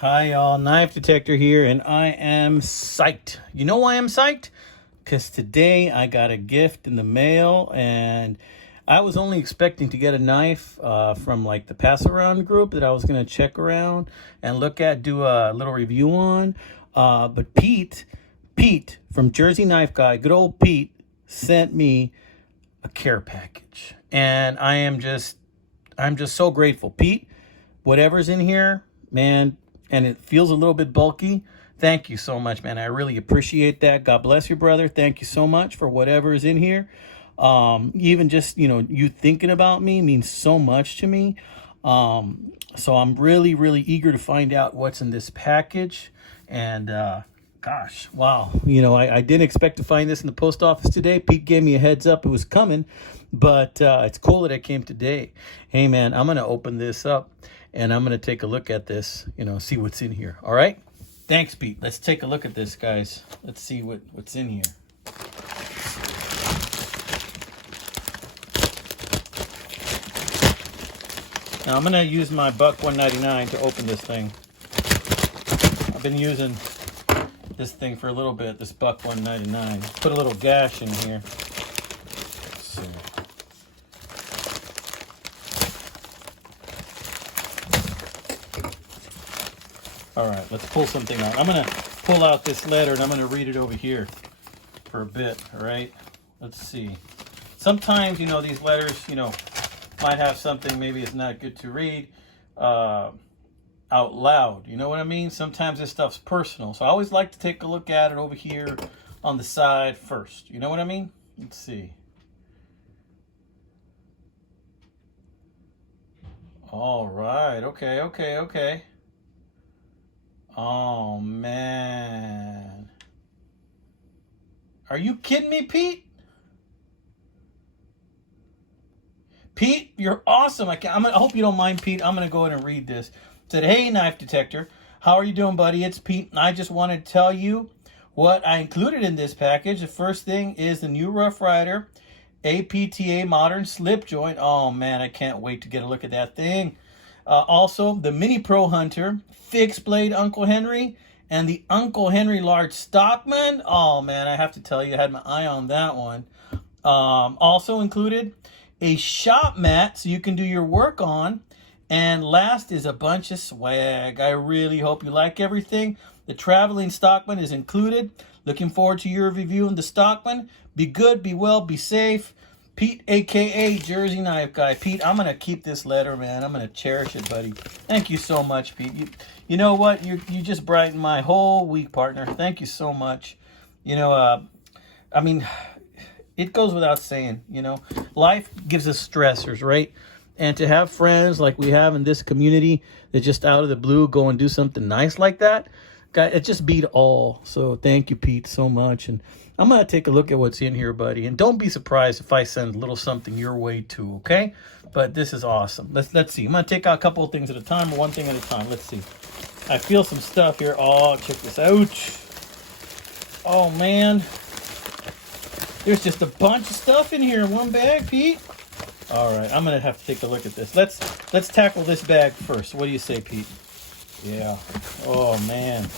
Hi y'all, Knife Detector here, and I am psyched. You know why I'm psyched? Because today I got a gift in the mail, and I was only expecting to get a knife from like the pass around group that I was going to check around and look at, do a little review on. But Pete from JerseyKnife Guy, good old Pete, sent me a care package. And I'm just so grateful. Pete, whatever's in here, man, and it feels a little bit bulky. Thank you so much, man. I really appreciate that. God bless you, brother. Thank you so much for whatever is in here. Even just, you thinking about me means so much to me. So I'm really, really eager to find out what's in this package. And gosh, wow. I didn't expect to find this in the post office today. Pete gave me a heads up it was coming, but it's cool that it came today. Hey, man, I'm going to open this up. And I'm going to take a look at this, see what's in here. All right? Thanks, Pete. Let's take a look at this, guys. Let's see what's in here. Now, I'm going to use my buck 199 to open this thing. I've been using this thing for a little bit, this buck 199. Put a little gash in here. Let's see. All right, let's pull something out. I'm going to pull out this letter, and I'm going to read it over here for a bit, all right? Let's see. Sometimes, these letters, might have something maybe it's not good to read out loud. You know what I mean? Sometimes this stuff's personal. So I always like to take a look at it over here on the side first. You know what I mean? Let's see. All right. Okay. Oh, man. Are you kidding me, Pete? Pete, you're awesome. I hope you don't mind, Pete. I'm going to go ahead and read this. It said, "Hey, Knife Detector. How are you doing, buddy? It's Pete. I just wanted to tell you what I included in this package. The first thing is the new Rough Rider APTA Modern Slip Joint. Oh, man, I can't wait to get a look at that thing. Also, the Mini Pro Hunter, Fixed Blade Uncle Henry, and the Uncle Henry Large Stockman. Oh, man, I have to tell you, I had my eye on that one. Also included a shop mat so you can do your work on. And last is a bunch of swag. I really hope you like everything. The traveling Stockman is included. Looking forward to your review on the Stockman. Be good, be well, be safe. Pete, a.k.a. JerseyKnife Guy. Pete, I'm going to keep this letter, man. I'm going to cherish it, buddy. Thank you so much, Pete. You know what? You just brightened my whole week, partner. Thank you so much. I mean, it goes without saying, life gives us stressors, right? And to have friends like we have in this community that just out of the blue go and do something nice like that, it just beat all. So thank you, Pete, so much. And I'm going to take a look at what's in here, buddy. And don't be surprised if I send a little something your way too, okay? But this is awesome. Let's see. I'm going to take out a couple of things at a time, or one thing at a time. Let's see. I feel some stuff here. Oh, check this out. Oh, man. There's just a bunch of stuff in here in one bag, Pete. All right, I'm gonna have to take a look at this. Let's tackle this bag first. What do you say, Pete? Yeah. Oh man,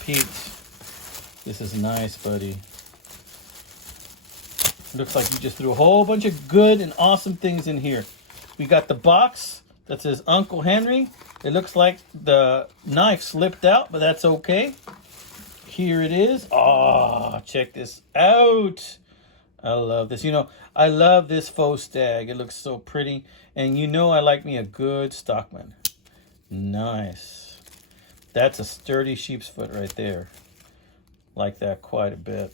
Pete, this is nice, buddy. Looks like you just threw a whole bunch of good and awesome things in here. We got the box that says Uncle Henry. It looks like the knife slipped out, but that's okay. Here it is. Oh, check this out. I love this. I love this faux stag. It looks so pretty. And I like me a good Stockman. Nice. That's a sturdy sheep's foot right there. Like that quite a bit.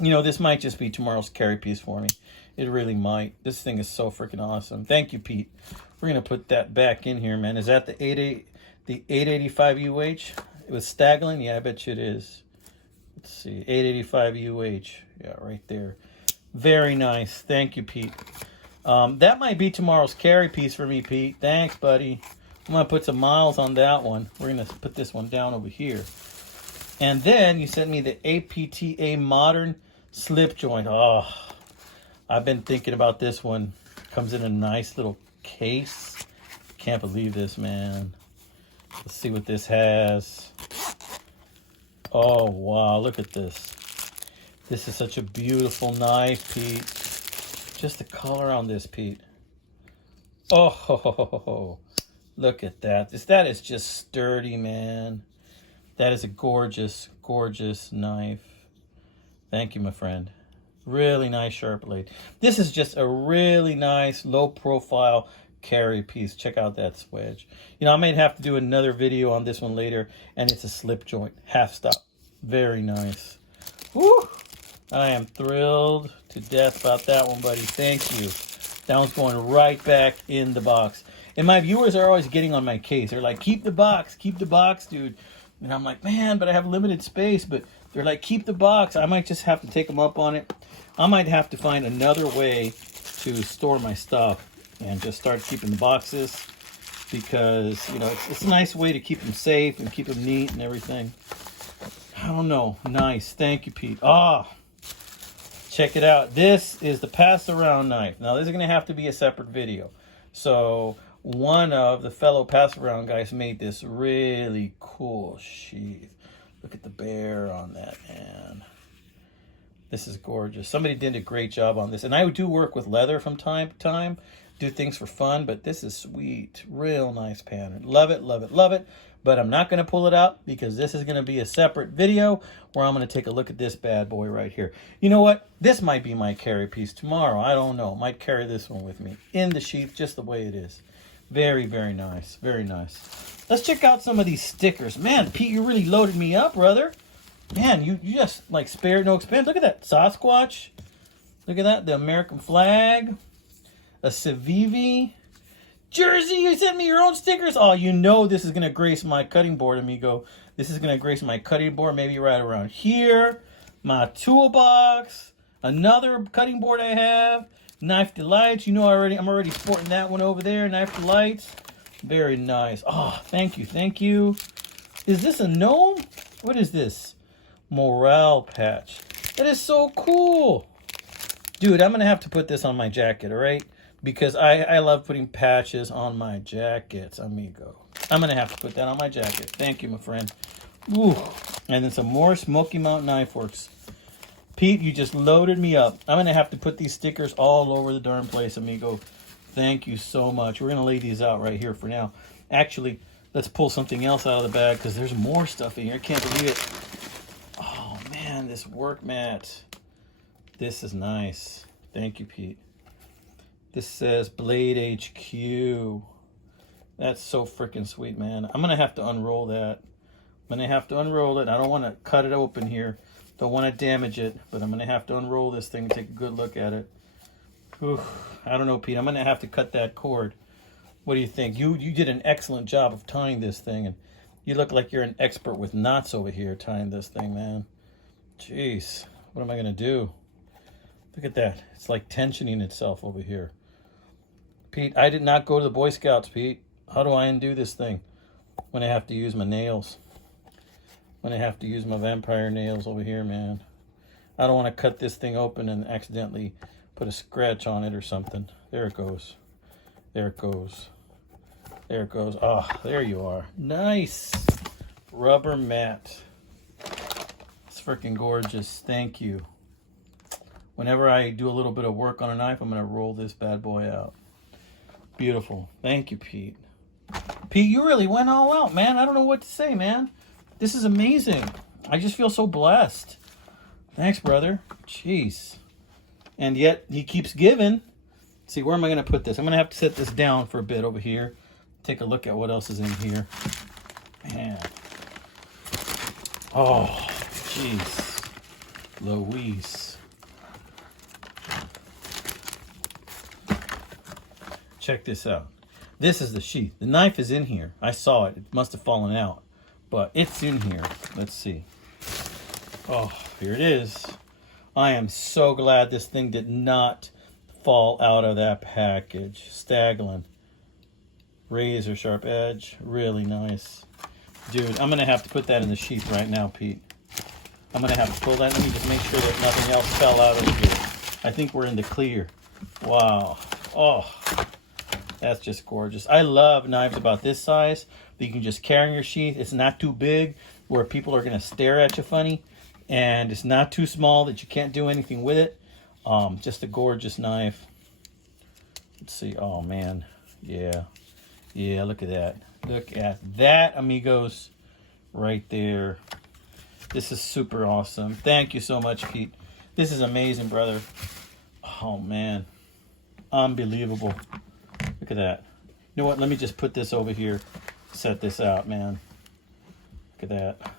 This might just be tomorrow's carry piece for me. It really might. This thing is so freaking awesome. Thank you, Pete. We're going to put that back in here, man. Is that the 885 UH? It was Staglin? Yeah, I bet you it is. Let's see. 885 UH. Yeah, right there. Very nice. Thank you, Pete. That might be tomorrow's carry piece for me, Pete. Thanks, buddy. I'm going to put some miles on that one. We're going to put this one down over here. And then you sent me the APTA Modern Slip Joint. Oh, I've been thinking about this one. Comes in a nice little case. Can't believe this, man. Let's see what this has. Oh, wow, look at this. This is such a beautiful knife, Pete. Just the color on this, Pete. Oh, look at that. That is just sturdy, man. That is a gorgeous, gorgeous knife. Thank you, my friend. Really nice sharp blade. This is just a really nice, low-profile carry piece. Check out that wedge. You know, I might have to do another video on this one later, and it's a slip joint, half stop. Very nice. Woo! I am thrilled to death about that one, buddy. Thank you. That one's going right back in the box. And my viewers are always getting on my case. They're like, keep the box, dude. And I'm like, man, but I have limited space. But they're like, keep the box. I might just have to take them up on it. I might have to find another way to store my stuff and just start keeping the boxes, because, you know, it's a nice way to keep them safe and keep them neat and everything. I don't know. Nice. Thank you, Pete. Ah, check it out. This is the pass around knife. Now, this is going to have to be a separate video. So one of the fellow pass around guys made this really cool sheath. Look at the bear on that, man. This is gorgeous. Somebody did a great job on this. And I do work with leather from time to time, do things for fun, but this is sweet. Real nice pattern. Love it, love it, love it. But I'm not going to pull it out because this is going to be a separate video where I'm going to take a look at this bad boy right here. You know what? This might be my carry piece tomorrow. I don't know. Might carry this one with me in the sheath just the way it is. Very, very nice. Very nice. Let's check out some of these stickers. Man, Pete, you really loaded me up, brother. Man, you just like spared no expense. Look at that Sasquatch. Look at that. The American flag. A Civivi. Jersey, you sent me your own stickers. Oh, you know this is going to grace my cutting board, amigo. This is going to grace my cutting board, maybe right around here. My toolbox. Another cutting board I have. Knife Delights. You know I'm already sporting that one over there. Knife Delights. Very nice. Oh, thank you, thank you. Is this a gnome? What is this? Morale patch. That is so cool. Dude, I'm going to have to put this on my jacket, all right? Because I love putting patches on my jackets, amigo. I'm going to have to put that on my jacket. Thank you, my friend. Ooh. And then some more Smoky Mountain Knife Works. Pete, you just loaded me up. I'm going to have to put these stickers all over the darn place, amigo. Thank you so much. We're going to lay these out right here for now. Actually, let's pull something else out of the bag because there's more stuff in here. I can't believe it. Oh, man, this work mat. This is nice. Thank you, Pete. This says Blade HQ. That's so freaking sweet, man. I'm going to have to unroll that. I'm going to have to unroll it. I don't want to cut it open here. Don't want to damage it, but I'm going to have to unroll this thing and take a good look at it. Oof. I don't know, Pete. I'm going to have to cut that cord. What do you think? You did an excellent job of tying this thing, and you look like you're an expert with knots over here tying this thing, man. Jeez. What am I going to do? Look at that. It's like tensioning itself over here. Pete, I did not go to the Boy Scouts, Pete. How do I undo this thing when I have to use my nails? When I have to use my vampire nails over here, man. I don't want to cut this thing open and accidentally put a scratch on it or something. There it goes. There it goes. There it goes. Ah, oh, there you are. Nice. Rubber mat. It's freaking gorgeous. Thank you. Whenever I do a little bit of work on a knife, I'm going to roll this bad boy out. Beautiful. Thank you, Pete. Pete, you really went all out, man. I don't know what to say, man. This is amazing. I just feel so blessed. Thanks, brother. Jeez. And yet, he keeps giving. Let's see, where am I going to put this? I'm going to have to set this down for a bit over here. Take a look at what else is in here. Man. Oh, jeez. Louise. Check this out. This is the sheath. The knife is in here. I saw it. It must have fallen out. But it's in here. Let's see. Oh, here it is. I am so glad this thing did not fall out of that package. Staglin. Razor sharp edge. Really nice. Dude, I'm going to have to put that in the sheath right now, Pete. I'm going to have to pull that. Let me just make sure that nothing else fell out of here. I think we're in the clear. Wow. Oh. That's just gorgeous. I love knives about this size that you can just carry in your sheath. It's not too big where people are going to stare at you funny. And it's not too small that you can't do anything with it. Just a gorgeous knife. Let's see. Oh, man. Yeah. Yeah, look at that. Look at that, amigos. Right there. This is super awesome. Thank you so much, Pete. This is amazing, brother. Oh, man. Unbelievable. Look at that. You know what? Let me just put this over here. Set this out, man. Look at that.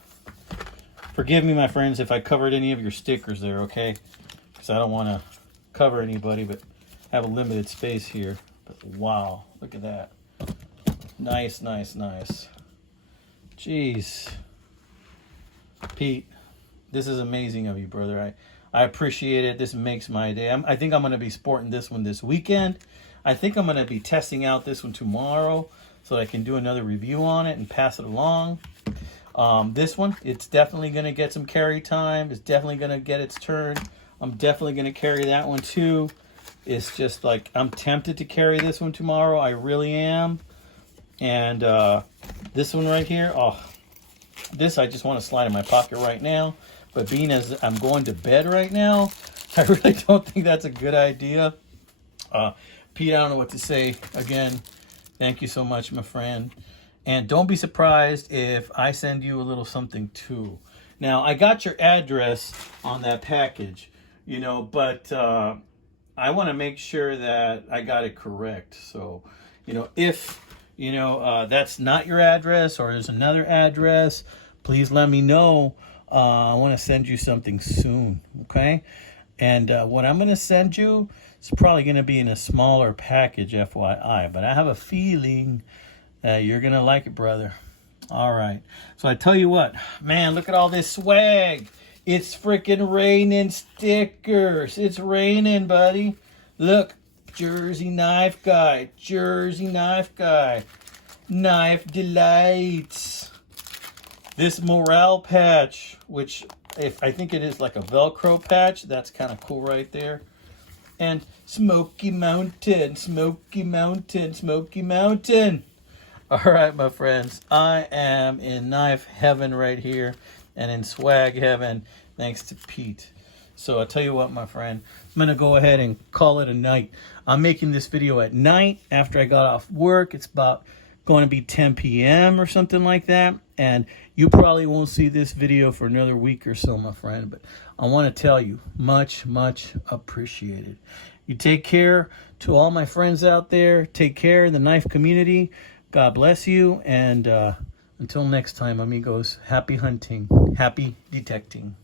Forgive me, my friends, if I covered any of your stickers there, okay? Because I don't want to cover anybody, but have a limited space here. But wow, look at that. Nice, nice, nice. Jeez. Pete, this is amazing of you, brother. I appreciate it. This makes my day. I think I'm going to be sporting this one this weekend. I think I'm going to be testing out this one tomorrow so that I can do another review on it and pass it along. This one, it's definitely going to get some carry time. It's definitely going to get its turn. I'm definitely going to carry that one too. It's just like, I'm tempted to carry this one tomorrow. I really am. And this one right here, oh, this I just want to slide in my pocket right now. But being as I'm going to bed right now, I really don't think that's a good idea. Pete, I don't know what to say. Again, thank you so much, my friend. And don't be surprised if I send you a little something too. Now, I got your address on that package, you know, but I want to make sure that I got it correct. So, you know, if, you know, that's not your address or there's another address, please let me know. I want to send you something soon, okay? And what I'm going to send you is probably going to be in a smaller package, FYI. But I have a feeling you're going to like it, brother. All right. So I tell you what, man, look at all this swag. It's freaking raining stickers. It's raining, buddy. Look, Jersey Knife Guy. Jersey Knife Guy. Knife Delights. This morale patch, which if I think it is like a Velcro patch, that's kind of cool right there. And Smoky Mountain, Smoky Mountain, Smoky Mountain. All right, my friends, I am in knife heaven right here and in swag heaven, thanks to Pete. So I'll tell you what, my friend, I'm going to go ahead and call it a night. I'm making this video at night after I got off work. It's about going to be 10 p.m. or something like that. And you probably won't see this video for another week or so, my friend. But I want to tell you, much, much appreciated. You take care to all my friends out there. Take care of the knife community. God bless you. And until next time, amigos, happy hunting, happy detecting.